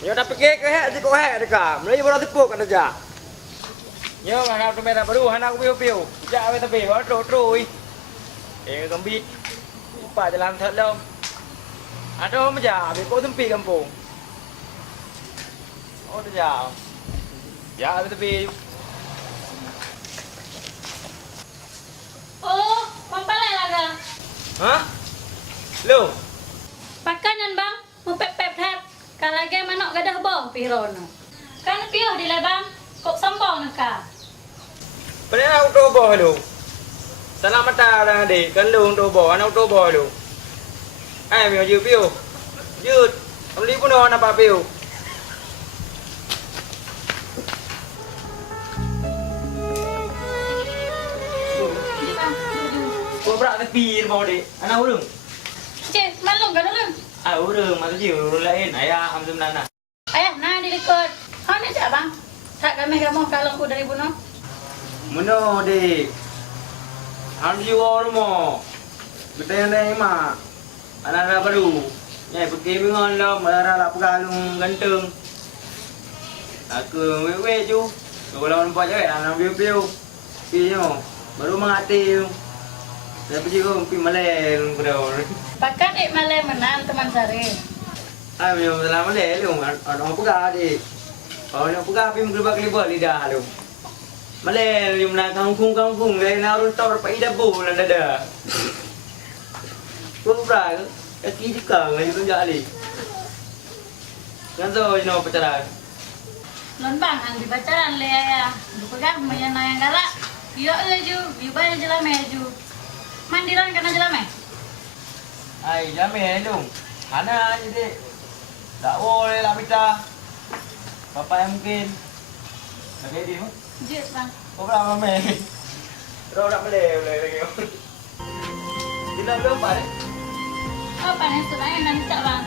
Nhớ đập cái hệ thì có hệ đấy cả, lấy vào đó thức buộc cả được chả? Nhớ mà nào tụi mày là bắt đầu, nào cũng biểu biểu, chả về tập về vào trôi trôi, để cầm bít, không phải để làm thật đâu. Đâu mà chả, vì cô thâm pì cầm phủ. Ô tôi chả, dạ về tập về. Oh, pampalay laga. Hah? Lu? Pakanan bang, mupep-pep hat. Kalagay manok gadah bong pirono. Kan piyo di bang, kok sambong naka. Bữa nào ô bò lu? Salamat ta để cân lu ô bò, ăn ô bò lu. Ai mà dư piu? Dư, ông lý bún non apa piu? Cô bạc cái pi bò đi, ăn đâu đừng? Cik, malung gadah lung. Udah, masa jiu lain, ayah am sebenarnya nah. Ayah, nah di dekat. Hah, ni cak bang? Tak kami kamu kalau aku dari bunuh. Meno di, am jiu orang mo, kita ni mah, anak baru, ni pergi mengon lah, merah lah pegalung ganteng. Aku wewe ju, kalau nampak je, anak biu-biu, piu, baru menghati. Saya pergi ke pi Malay bro. Pakat malay menang teman sari. Ayo dalam Malay lu, orang pegah di. Orang pegah pi menggelibak-gelibak lidah lu. Malay lu nak kampung-kampung lain orang tor pai dabu lah dada. Kau berah, kaki dikang lagi tu jali. Kan so no pacaran. Non bang, ang dibacaran le ayah. Dupagah mayan yang galak. Yo ju, biba jelam ju. Mandiran kana jelam Ai jame lu. Ana jadi. Tak boleh lah kita. Papa yang mungkin. Lagi di mana? Jis bang. Kau berapa mame? Terus nak boleh lagi. Tidak lupa deh. Oh, panas tu bang, nanti cak bang.